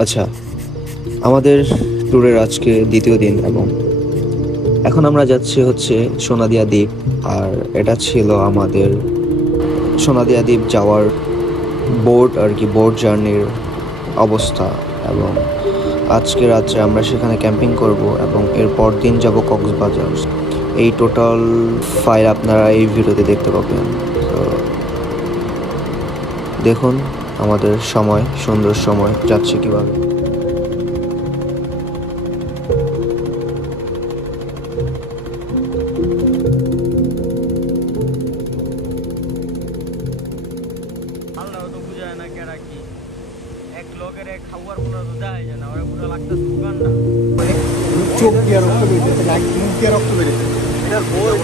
আচ্ছা, আমাদের ট্যুরের আজকে দ্বিতীয় দিন এবং এখন আমরা যাচ্ছি হচ্ছে সোনাদিয়া দ্বীপ। আর এটা ছিল আমাদের সোনাদিয়া দ্বীপ যাওয়ার বোট আর কি, বোট জার্নির অবস্থা। এবং আজকে রাত্রে আমরা সেখানে ক্যাম্পিং করব এবং এর পর দিন যাব কক্সবাজার। এই টোটাল ফাইল আপনারা এই ভিডিওতে দেখতে পাবেন। তো দেখুন আমাদের সময়, সুন্দর সময় যাচ্ছে কিভাবে। আল্লাহ তো বুঝায় না কেরা কি এক লোকের এক খাওয়ার মনে তো দেয় যায় না, ওরা পুরো লাগতেছে দোকান না। চোখ দিয়ে রক্ত বেরিয়েছে, নাক মুখ দিয়ে রক্ত বেরিয়েছে। এটার বয়স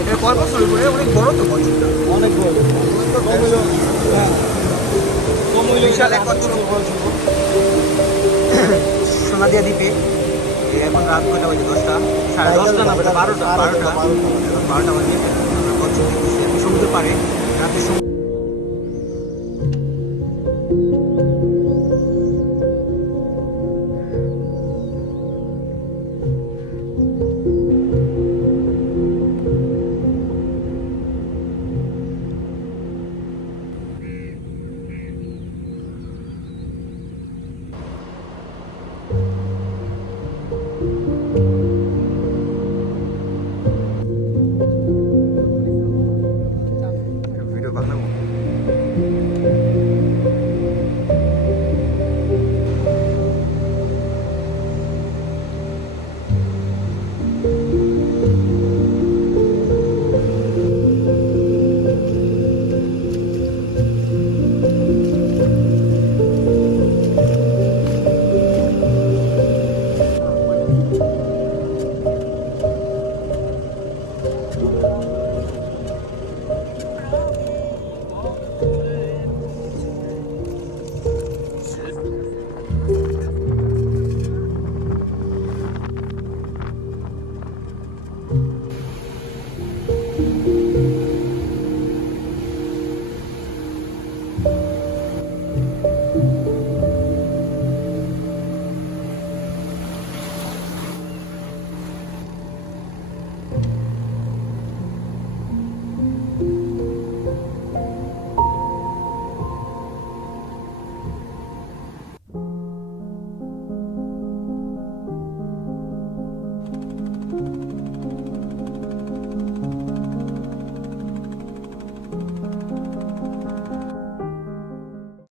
এটা কয় বছর করে? অনেক বড় তো বয়সটা, অনেক বড়। বিশাল এক বছর সোনাদিয়া দ্বীপে। এখন রাত কয়টা বাজে? 10টা, সাড়ে 10টা না, 12টা। এখন 12টা বাজে। সমুদ্র পাড়ে রাতে